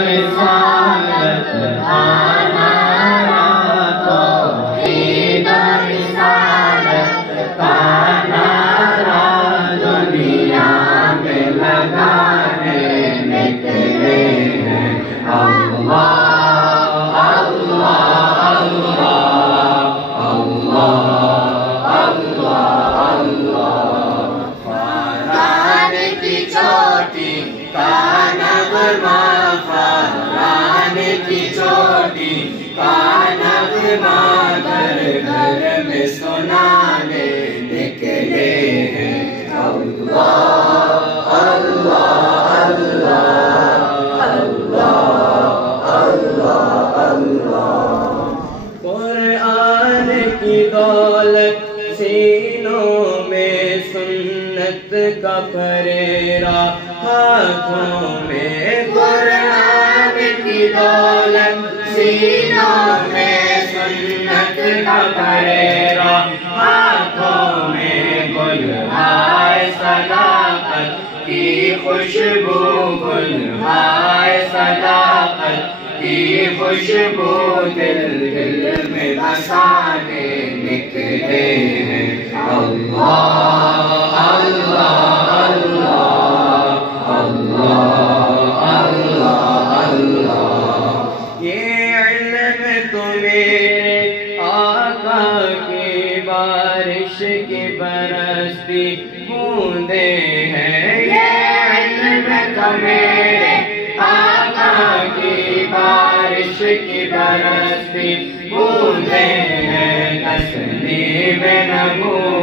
رسالت آنا توحید رسالت کا نعرہ دنیا میں لگانے نکلے ہیں اللہ اللہ اللہ اللہ اللہ فاران کی چوٹی کا نغمہ فاران کی چوٹی کا نغمہ گھر گھر میں سنانے نکلے ہیں اللہ اللہ اللہ اللہ اللہ قرآن کی دولت سینوں میں سنت کا پھریرا ہاتھوں میں قرآن کی دولت سینوں میں سنت کا پھریرا ہاتھوں میں گلہائے صداقت کی خوشبو گلہائے صداقت کی خوشبو دل دل میں بسانے نکلے ہیں اللہ اللہ اللہ اللہ اللہ یہ علم تو میرے آقا کی بارش کی برستی بوندے ہیں یہ علم تو میرے آقا کی بارش کی برستی بوندے ہیں تسلیم نبوت